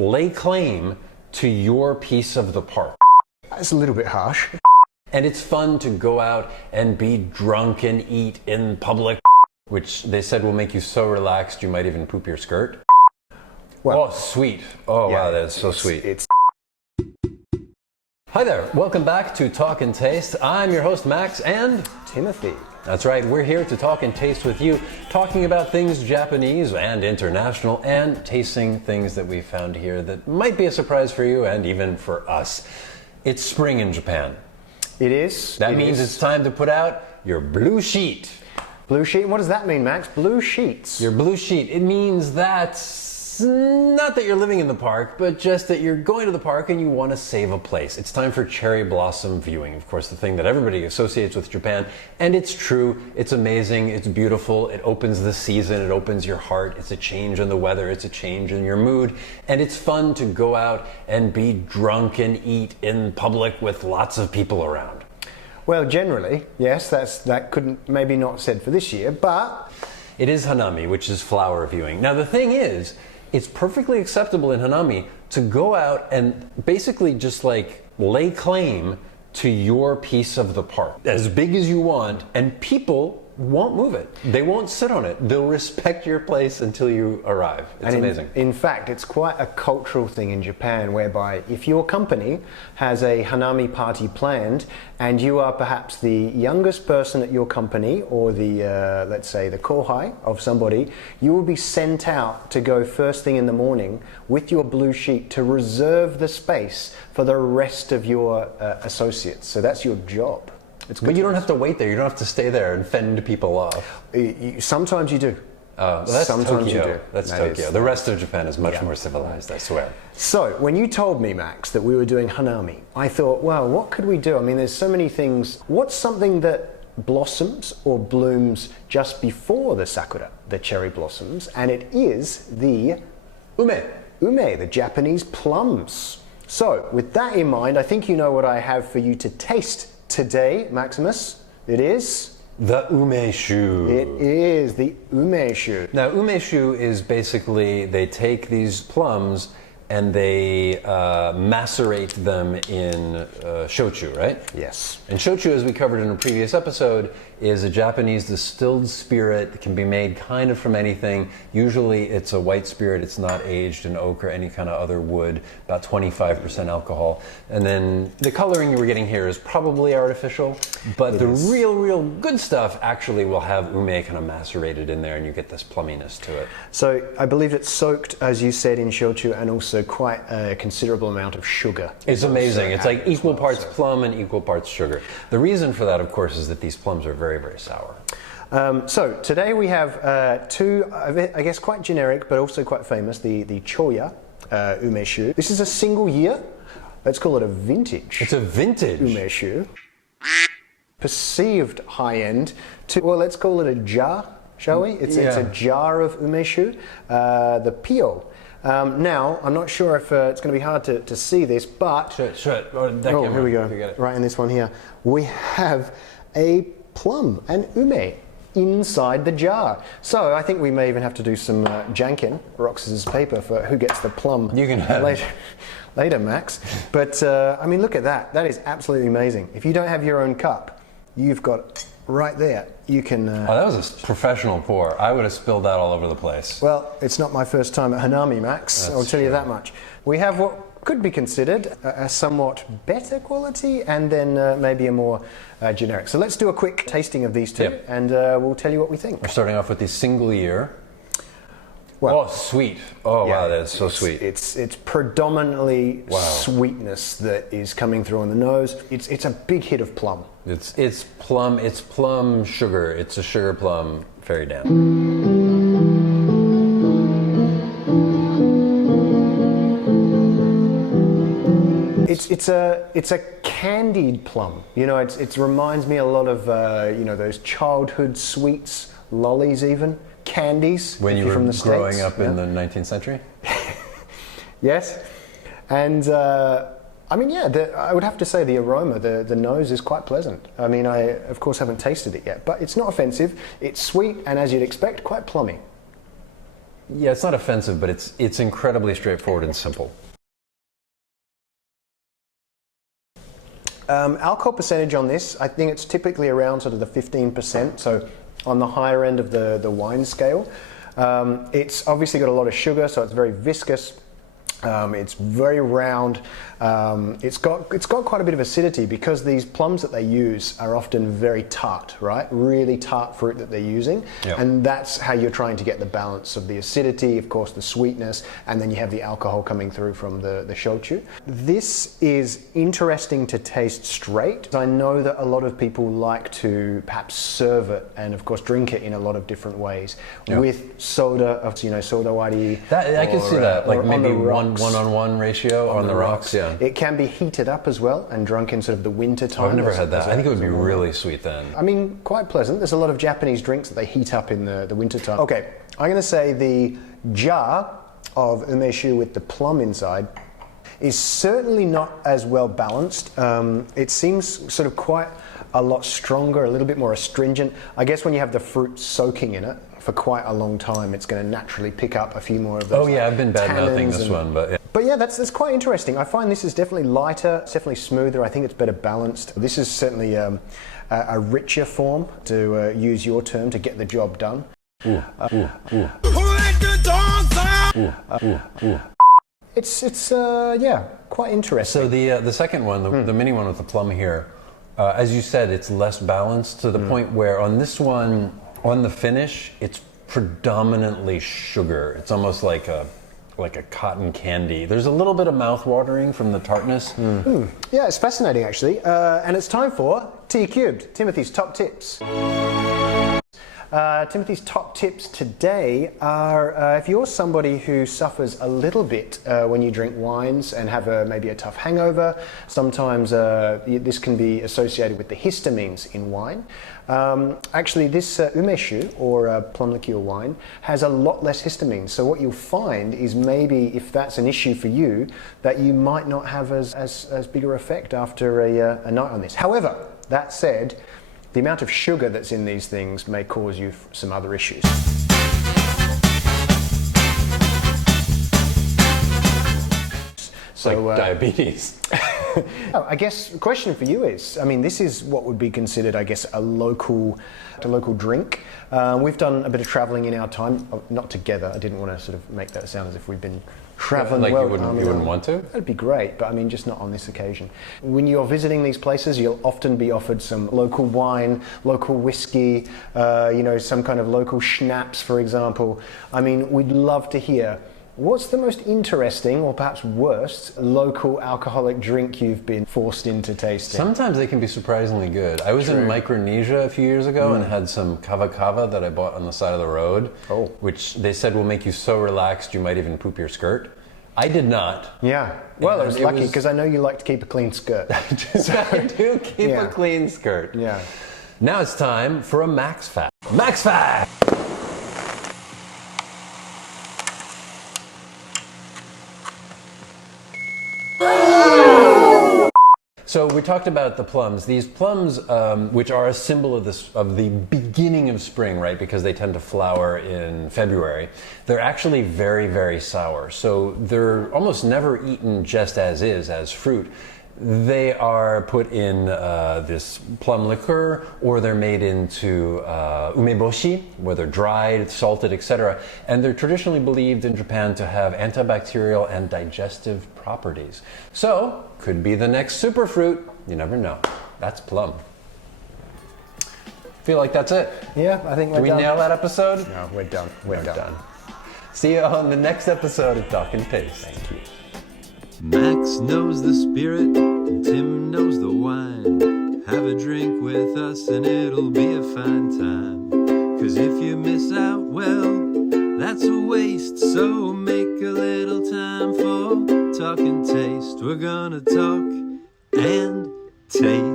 lay claim to your piece of the park. That's a little bit harsh. And it's fun to go out and be drunk and eat in public, which they said will make you so relaxed you might even poop your skirt. Well, oh, sweet. Oh, yeah, wow, that's so sweet. It's Hi there. Welcome back to Talk and Taste. I'm your host, Max, and Timothy. That's right. We're here to talk and taste with you, talking about things Japanese and international, and tasting things that we found here that might be a surprise for you and even for us. It's spring in Japan. It is. That means it's time to put out your blue sheet. Blue sheet? What does that mean, Max? Blue sheets. Your blue sheet. It means that not that you're living in the park, but just that you're going to the park and you want to save a place. It's time for cherry blossom viewing, of course, the thing that everybody associates with Japan. And it's true. It's amazing. It's beautiful. It opens the season. It opens your heart. It's a change in the weather. It's a change in your mood. And it's fun to go out and be drunk and eat in public with lots of people around. Well, generally, yes, that couldn't maybe not said for this year, but it is Hanami, which is flower viewing. Now, the thing is, it's perfectly acceptable in Hanami to go out and basically just like lay claim to your piece of the park, as big as you want, and people won't move it. They won't sit on it. They'll respect your place until you arrive. It's amazing. In fact, it's quite a cultural thing in Japan whereby if your company has a Hanami party planned and you are perhaps the youngest person at your company or the, let's say, the kohai of somebody, you will be sent out to go first thing in the morning with your blue sheet to reserve the space for the rest of your associates. So that's your job. But you don't have to wait there. You don't have to stay there and fend people off. Sometimes you do. Well, that's Sometimes Tokyo. you do. That's Tokyo. The rest of Japan is much more civilized, I swear. So, when you told me, Max, that we were doing Hanami, I thought, well, what could we do? I mean, there's so many things. What's something that blossoms or blooms just before the sakura, the cherry blossoms? And it is the ume, the Japanese plums. So, with that in mind, I think you know what I have for you to taste today, Maximus. It is the umeshu. It is the umeshu. Now, umeshu is basically they take these plums and they macerate them in shochu, right? Yes. And shochu, as we covered in a previous episode, is a Japanese distilled spirit that can be made kind of from anything. Usually it's a white spirit. It's not aged in oak or any kind of other wood, about 25% alcohol. And then the coloring we're getting here is probably artificial, but the real good stuff actually will have ume kind of macerated in there and you get this plumminess to it. So I believe it's soaked, as you said, in shochu and also quite a considerable amount of sugar. It's amazing. It's like equal parts plum and equal parts sugar. The reason for that, of course, is that these plums are very sour. So today we have two, I guess quite generic, but also quite famous, the Choya Umeshu. This is a single year. Let's call it a vintage. It's a vintage Umeshu. Perceived high end to, well, let's call it a jar, shall we? It's a jar of Umeshu, the Pio. Now, I'm not sure if it's going to be hard to see this, but here we go. Right in this one here, we have a plum and ume inside the jar. So I think we may even have to do some janken, rock, scissors, paper for who gets the plum. You can have later, Max. But I mean, look at that. That is absolutely amazing. If you don't have your own cup, you've got right there. You can. Oh, that was a professional pour. I would have spilled that all over the place. Well, it's not my first time at Hanami, Max. I'll tell you that much. We have what could be considered a somewhat better quality and then maybe a more generic. So let's do a quick tasting of these two and we'll tell you what we think. We're starting off with the single year. Well, oh, sweet. Oh, wow, that is so sweet. It's predominantly sweetness that is coming through on the nose. It's a big hit of plum. It's plum sugar. It's a sugar plum fairy dance. It's a candied plum. You know, it reminds me a lot of you know, those childhood sweets, lollies even, candies. When you were from the growing States. up in the 19th century? Yes, and I mean, I would have to say the aroma, the nose is quite pleasant. I mean, I of course haven't tasted it yet, but it's not offensive. It's sweet and, as you'd expect, quite plummy. yeah, it's not offensive, but it's incredibly straightforward and simple. Alcohol percentage on this, I think it's typically around sort of the 15%, so on the higher end of the wine scale. It's obviously got a lot of sugar, so it's very viscous. It's very round. It's got quite a bit of acidity because these plums that they use are often very tart, right? Really tart fruit that they're using. Yep. And that's how you're trying to get the balance of the acidity, of course, the sweetness, and then you have the alcohol coming through from the shochu. This is interesting to taste straight. I know that a lot of people like to perhaps serve it and, of course, drink it in a lot of different ways. Yep. With soda, soda wari. I can see that, like maybe one-on-one ratio on the rocks. Yeah. It can be heated up as well and drunk in sort of the winter time. I've never had that. I think it would be really sweet then. I mean, quite pleasant. There's a lot of Japanese drinks that they heat up in the winter time. Okay, I'm going to say the jar of umeshu with the plum inside is certainly not as well balanced. It seems sort of quite a lot stronger, a little bit more astringent. I guess when you have the fruit soaking in it for quite a long time, it's going to naturally pick up a few more of those. Oh yeah, I've been bad-mouthing this one, but yeah. But yeah, that's quite interesting. I find this is definitely lighter, it's definitely smoother. I think it's better balanced. This is certainly a richer form, to use your term, to get the job done. It's yeah, quite interesting. So the second one, the mini one with the plum here, as you said, it's less balanced to the point where on this one, on the finish, it's predominantly sugar. It's almost like a cotton candy. There's a little bit of mouth-watering from the tartness. Yeah, it's fascinating actually. And it's time for T Cubed, Timothy's top tips. Timothy's top tips today are if you're somebody who suffers a little bit when you drink wines and have maybe a tough hangover, sometimes this can be associated with the histamines in wine. Actually, this umeshu, or plum liqueur wine, has a lot less histamine. So what you'll find is maybe if that's an issue for you, that you might not have as bigger effect after a night on this. However, that said, the amount of sugar that's in these things may cause you some other issues. So, like diabetes. I guess the question for you is, I mean, this is what would be considered, I guess, a local drink. We've done a bit of travelling in our time, not together. I didn't want to sort of make that sound as if we've been travelling. Like you wouldn't want to? That'd be great, but I mean, just not on this occasion. When you're visiting these places, you'll often be offered some local wine, local whiskey, some kind of local schnapps, for example. I mean, we'd love to hear, what's the most interesting, or perhaps worst, local alcoholic drink you've been forced into tasting? Sometimes they can be surprisingly good. I was in Micronesia a few years ago and had some kava that I bought on the side of the road, which they said will make you so relaxed you might even poop your skirt. I did not. Yeah. Well, I was lucky because I know you like to keep a clean skirt. I do keep a clean skirt. Yeah. Now it's time for a Max Fact. Max Fact! So we talked about the plums. These plums, which are a symbol of the beginning of spring, right? Because they tend to flower in February. They're actually very, very sour. So they're almost never eaten just as fruit. They are put in this plum liqueur, or they're made into umeboshi, where they're dried, salted, etc. And they're traditionally believed in Japan to have antibacterial and digestive properties. So, could be the next superfruit. You never know. That's plum. Feel like that's it. Yeah, I think we're done. Did we nail that episode? No, we're done. We're done. See you on the next episode of Talk&Taste. Thank you. Max knows the spirit, and Tim knows the wine. Have a drink with us and it'll be a fine time. 'Cause if you miss out, well, that's a waste. So make a little time for Talk&Taste. We're gonna talk and taste.